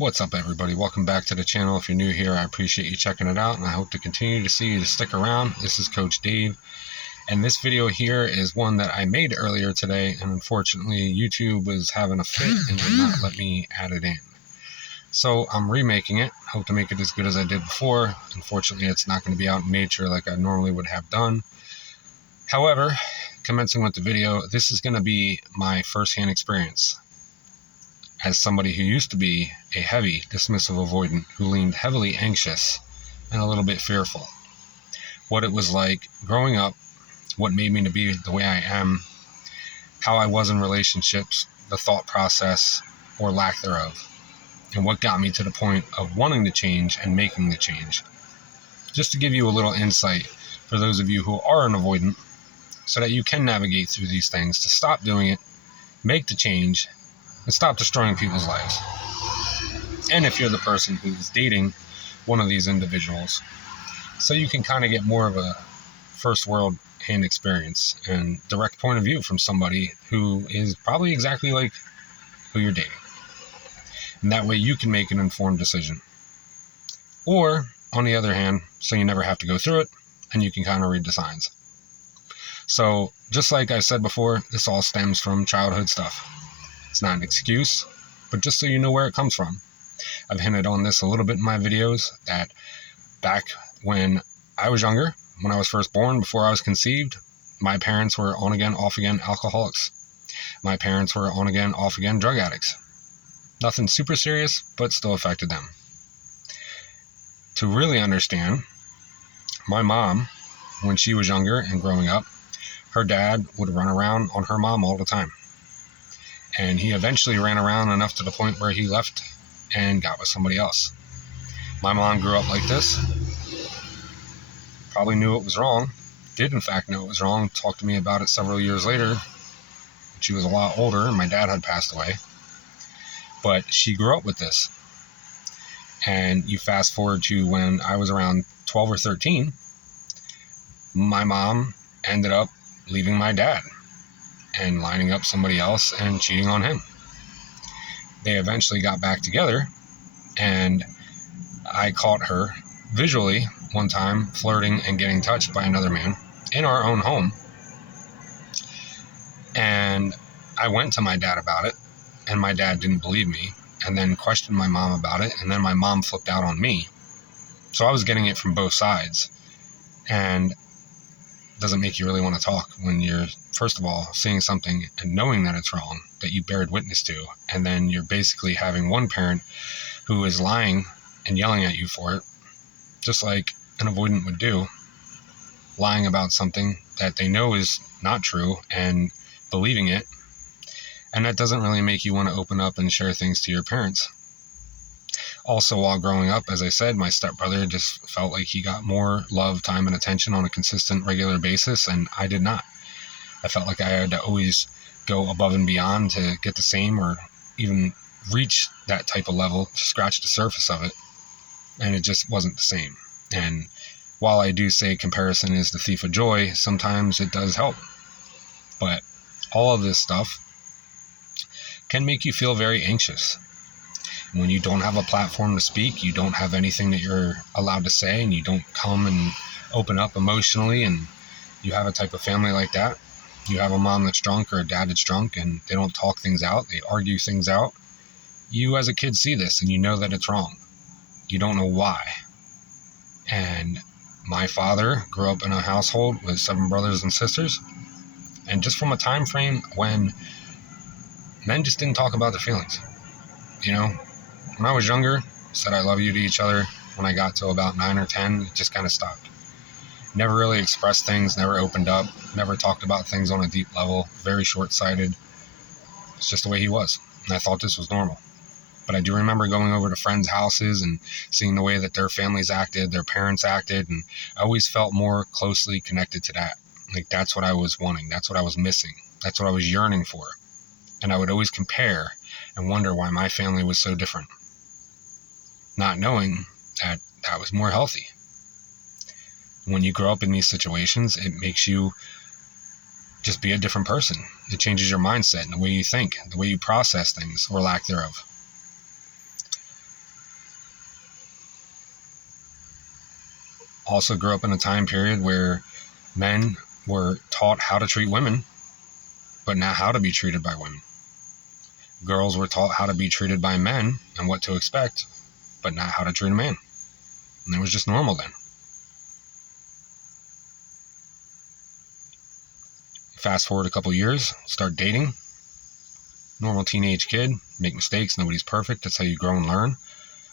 What's up, everybody? Welcome back to the channel. If you're new here, I appreciate you checking it out, and I hope to continue to see you to stick around. This is Coach Dave, and this video here is one that I made earlier today, and unfortunately YouTube was having a fit and would not let me add it in. So I'm remaking it. Hope to make it as good as I did before. Unfortunately, it's not going to be out in nature like I normally would have done. However, commencing with the video, this is going to be my first-hand experience as somebody who used to be a heavy dismissive avoidant who leaned heavily anxious and a little bit fearful. What it was like growing up, what made me to be the way I am, how I was in relationships, the thought process or lack thereof, and what got me to the point of wanting to change and making the change. Just to give you a little insight for those of you who are an avoidant, so that you can navigate through these things to stop doing it, make the change, and stop destroying people's lives. And if you're the person who's dating one of these individuals, so you can kind of get more of a first world hand experience and direct point of view from somebody who is probably exactly like who you're dating. And that way you can make an informed decision. Or, on the other hand, so you never have to go through it and you can kind of read the signs. So, just like I said before, this all stems from childhood stuff. It's not an excuse, but just so you know where it comes from. I've hinted on this a little bit in my videos, that back when I was younger, when I was first born, before I was conceived, my parents were on-again, off-again alcoholics. My parents were on-again, off-again drug addicts. Nothing super serious, but still affected them. To really understand, my mom, when she was younger and growing up, her dad would run around on her mom all the time. And he eventually ran around enough to the point where he left and got with somebody else. My mom grew up like this. Probably knew it was wrong. Did in fact know it was wrong. Talked to me about it several years later. She was a lot older and my dad had passed away. But she grew up with this. And you fast forward to when I was around 12 or 13, my mom ended up leaving my dad and lining up somebody else and cheating on him. They eventually got back together, and I caught her visually one time flirting and getting touched by another man in our own home. And I went to my dad about it, and my dad didn't believe me, and then questioned my mom about it, and then my mom flipped out on me. So I was getting it from both sides. And it doesn't make you really want to talk when you're, first of all, seeing something and knowing that it's wrong, that you bared witness to, and then you're basically having one parent who is lying and yelling at you for it, just like an avoidant would do, lying about something that they know is not true and believing it, and that doesn't really make you want to open up and share things to your parents. Also, while growing up, as I said, my stepbrother just felt like he got more love, time, and attention on a consistent, regular basis, and I did not. I felt like I had to always go above and beyond to get the same or even reach that type of level, to scratch the surface of it, and it just wasn't the same. And while I do say comparison is the thief of joy, sometimes it does help. But all of this stuff can make you feel very anxious. When you don't have a platform to speak, you don't have anything that you're allowed to say, and you don't come and open up emotionally, and you have a type of family like that. You have a mom that's drunk or a dad that's drunk, and they don't talk things out, they argue things out. You as a kid see this, and you know that it's wrong. You don't know why. And my father grew up in a household with 7 brothers and sisters, and just from a time frame when men just didn't talk about their feelings. You know, when I was younger, said I love you to each other. When I got to about 9 or 10, it just kind of stopped. Never really expressed things, never opened up, never talked about things on a deep level, very short-sighted. It's just the way he was, and I thought this was normal. But I do remember going over to friends' houses and seeing the way that their families acted, their parents acted, and I always felt more closely connected to that. Like, that's what I was wanting, that's what I was missing, that's what I was yearning for. And I would always compare and wonder why my family was so different, not knowing that that was more healthy. When you grow up in these situations, it makes you just be a different person. It changes your mindset and the way you think, the way you process things, or lack thereof. Also grew up in a time period where men were taught how to treat women, but not how to be treated by women. Girls were taught how to be treated by men and what to expect, but not how to treat a man. And it was just normal then. Fast forward a couple years, start dating. Normal teenage kid, make mistakes, nobody's perfect. That's how you grow and learn.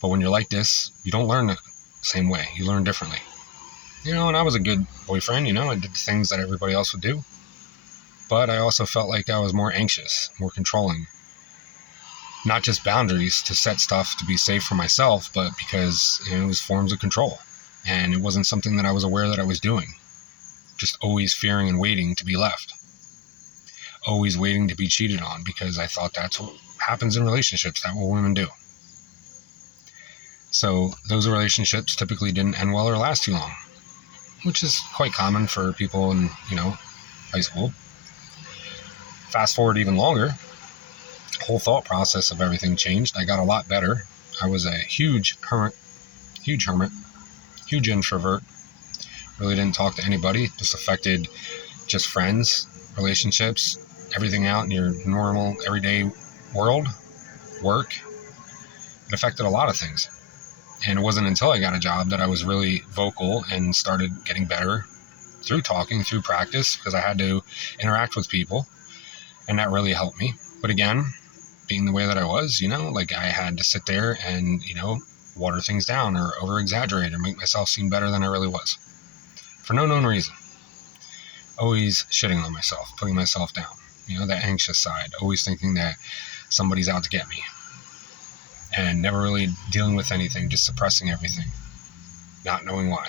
But when you're like this, you don't learn the same way. You learn differently. And I was a good boyfriend, I did the things that everybody else would do. But I also felt like I was more anxious, more controlling. Not just boundaries to set stuff to be safe for myself, but because it was forms of control. And it wasn't something that I was aware that I was doing. Just always fearing and waiting to be left. Always waiting to be cheated on, because I thought that's what happens in relationships. That's what women do. So those relationships typically didn't end well or last too long, which is quite common for people in, high school. Fast forward even longer, whole thought process of everything changed. I got a lot better. I was a huge hermit, huge introvert. Really didn't talk to anybody. This affected just friends, relationships, everything out in your normal everyday world, work. It affected a lot of things. And it wasn't until I got a job that I was really vocal and started getting better through talking, through practice, because I had to interact with people, and that really helped me. But again, being the way that I was, I had to sit there and, water things down or over-exaggerate or make myself seem better than I really was. For no known reason. Always shitting on myself, putting myself down. That anxious side, always thinking that somebody's out to get me. And never really dealing with anything, just suppressing everything, not knowing why.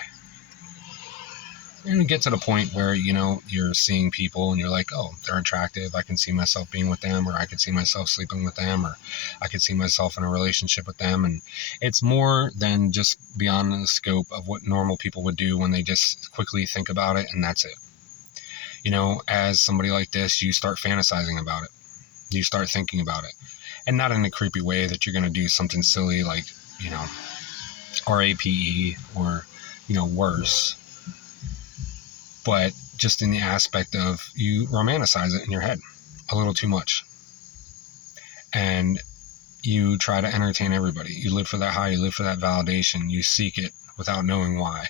And you get to the point where, you're seeing people and you're like, oh, they're attractive. I can see myself being with them, or I could see myself sleeping with them, or I could see myself in a relationship with them. And it's more than just beyond the scope of what normal people would do when they just quickly think about it, and that's it. As somebody like this, you start fantasizing about it. You start thinking about it. And not in a creepy way that you're going to do something silly like, RAPE or, worse. But just in the aspect of you romanticize it in your head a little too much. And you try to entertain everybody. You live for that high. You live for that validation. You seek it without knowing why.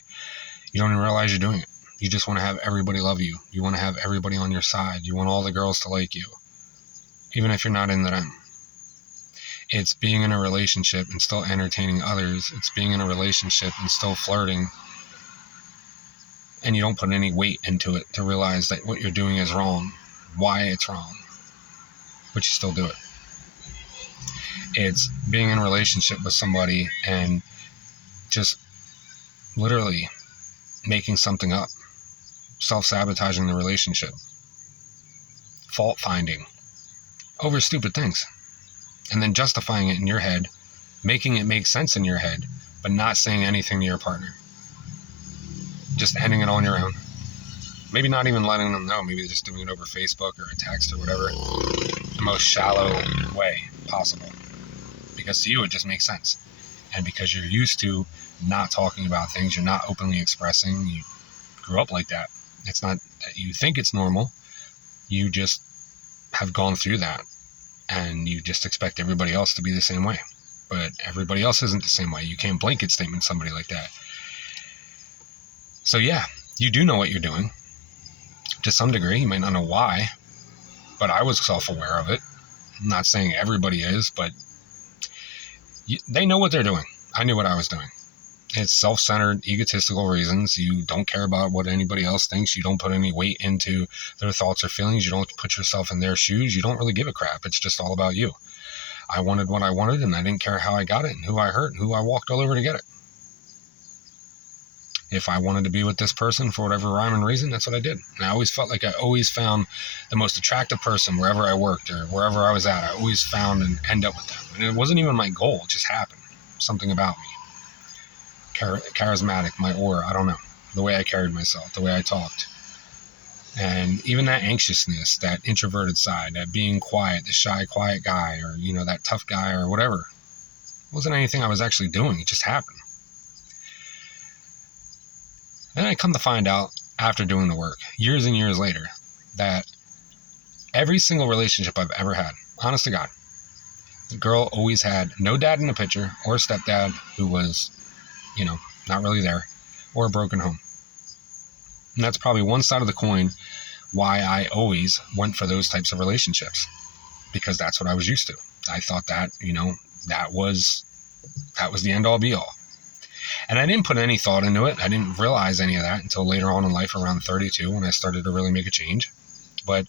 You don't even realize you're doing it. You just want to have everybody love you. You want to have everybody on your side. You want all the girls to like you, even if you're not into them. It's being in a relationship and still entertaining others. It's being in a relationship and still flirting. And you don't put any weight into it to realize that what you're doing is wrong, why it's wrong, but you still do it. It's being in a relationship with somebody and just literally making something up, self-sabotaging the relationship, fault-finding over stupid things. And then justifying it in your head, making it make sense in your head, but not saying anything to your partner. Just ending it on your own. Maybe not even letting them know. Maybe just doing it over Facebook or a text or whatever. The most shallow way possible. Because to you, it just makes sense. And because you're used to not talking about things, you're not openly expressing, you grew up like that. It's not that you think it's normal. You just have gone through that. And you just expect everybody else to be the same way. But everybody else isn't the same way. You can't blanket statement somebody like that. So yeah, you do know what you're doing. To some degree, you might not know why. But I was self-aware of it. I'm not saying everybody is, but they know what they're doing. I knew what I was doing. It's self-centered, egotistical reasons. You don't care about what anybody else thinks. You don't put any weight into their thoughts or feelings. You don't put yourself in their shoes. You don't really give a crap. It's just all about you. I wanted what I wanted, and I didn't care how I got it and who I hurt and who I walked all over to get it. If I wanted to be with this person for whatever rhyme and reason, that's what I did. And I always felt like I always found the most attractive person wherever I worked or wherever I was at. I always found and end up with them. And it wasn't even my goal. It just happened. Something about me. Charismatic, my aura, I don't know, the way I carried myself, the way I talked. And even that anxiousness, that introverted side, that being quiet, the shy, quiet guy, or, that tough guy or whatever, it wasn't anything I was actually doing. It just happened. And I come to find out after doing the work, years and years later, that every single relationship I've ever had, honest to God, the girl always had no dad in the picture, or a stepdad who was, not really there, or a broken home. And that's probably one side of the coin why I always went for those types of relationships, because that's what I was used to. I thought that, that was the end all be all. And I didn't put any thought into it. I didn't realize any of that until later on in life, around 32, when I started to really make a change. But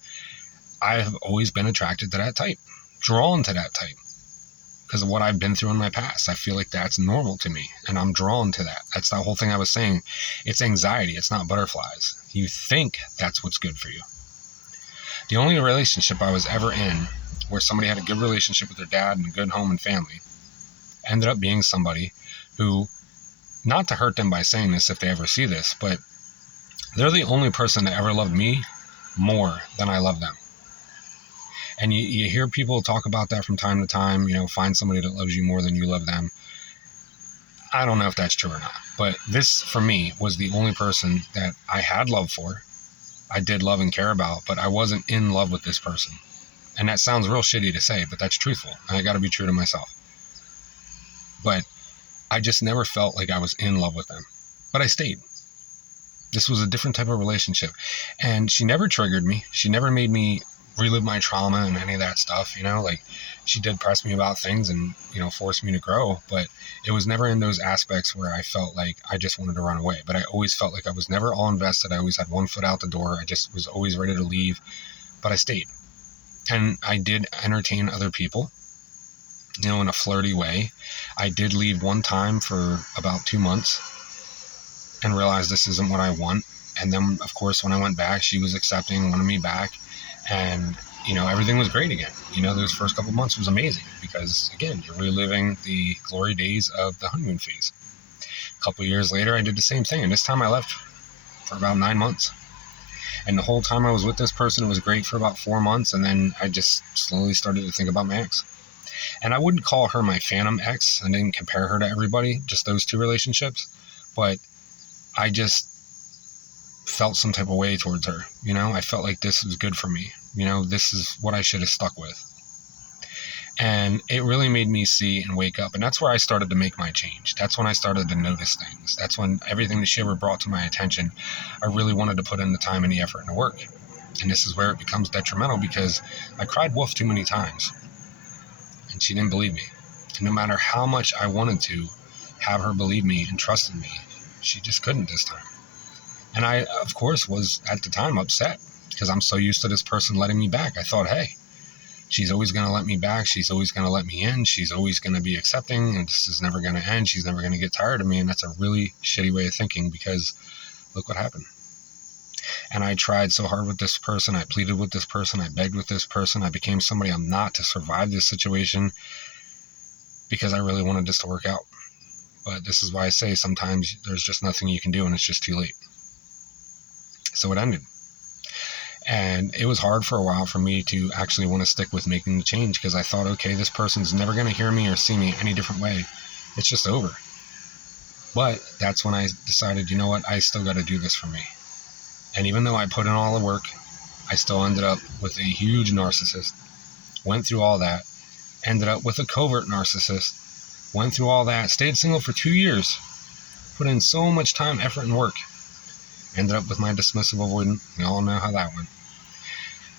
I have always been attracted to that type, drawn to that type, because of what I've been through in my past. I feel like that's normal to me, and I'm drawn to that. That's the whole thing I was saying. It's anxiety. It's not butterflies. You think that's what's good for you. The only relationship I was ever in where somebody had a good relationship with their dad and a good home and family ended up being somebody who, not to hurt them by saying this if they ever see this, but they're the only person that ever loved me more than I love them. And you hear people talk about that from time to time, find somebody that loves you more than you love them. I don't know if that's true or not, but this, for me, was the only person that I had love for. I did love and care about, but I wasn't in love with this person. And that sounds real shitty to say, but that's truthful. And I got to be true to myself. But I just never felt like I was in love with them. But I stayed. This was a different type of relationship. And she never triggered me. She never made me relive my trauma and any of that stuff, like she did press me about things and, force me to grow, but it was never in those aspects where I felt like I just wanted to run away. But I always felt like I was never all invested. I always had one foot out the door. I just was always ready to leave, but I stayed. And I did entertain other people, in a flirty way. I did leave one time for about 2 months and realized this isn't what I want. And then, of course, when I went back, she was accepting, wanted me back. And, everything was great again. Those first couple months was amazing because, again, you're reliving the glory days of the honeymoon phase. A couple of years later, I did the same thing. And this time I left for about 9 months. And the whole time I was with this person, it was great for about 4 months. And then I just slowly started to think about my ex. And I wouldn't call her my phantom ex. I didn't compare her to everybody, just those two relationships. But I just felt some type of way towards her. I felt like this was good for me. This is what I should have stuck with. And it really made me see and wake up. And that's where I started to make my change. That's when I started to notice things. That's when everything that she ever brought to my attention, I really wanted to put in the time and the effort and the work. And this is where it becomes detrimental because I cried wolf too many times. And she didn't believe me. And no matter how much I wanted to have her believe me and trust in me, she just couldn't this time. And I, of course, was at the time upset because I'm so used to this person letting me back. I thought, hey, she's always going to let me back. She's always going to let me in. She's always going to be accepting, and this is never going to end. She's never going to get tired of me. And that's a really shitty way of thinking because look what happened. And I tried so hard with this person. I pleaded with this person. I begged with this person. I became somebody I'm not to survive this situation because I really wanted this to work out. But this is why I say sometimes there's just nothing you can do and it's just too late. So it ended. And it was hard for a while for me to actually want to stick with making the change because I thought, okay, this person's never going to hear me or see me any different way. It's just over. But that's when I decided, you know what, I still got to do this for me. And even though I put in all the work, I still ended up with a huge narcissist, went through all that, ended up with a covert narcissist, went through all that, stayed single for 2 years, put in so much time, effort, and work. Ended up with my dismissive avoidant. We all know how that went.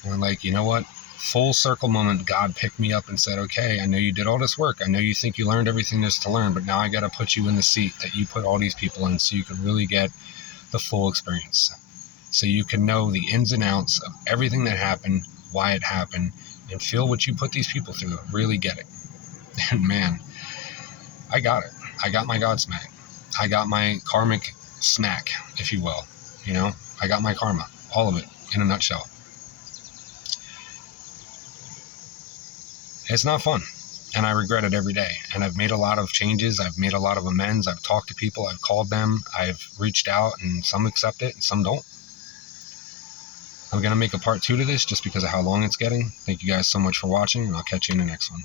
And I'm like, you know what? Full circle moment, God picked me up and said, okay, I know you did all this work. I know you think you learned everything there's to learn, but now I got to put you in the seat that you put all these people in so you can really get the full experience. So you can know the ins and outs of everything that happened, why it happened, and feel what you put these people through. Really get it. And man, I got it. I got my Godsmack. I got my karmic smack, if you will. I got my karma, all of it, in a nutshell. It's not fun, and I regret it every day. And I've made a lot of changes. I've made a lot of amends. I've talked to people. I've called them. I've reached out, and some accept it, and some don't. I'm going to make a part 2 to this just because of how long it's getting. Thank you guys so much for watching, and I'll catch you in the next one.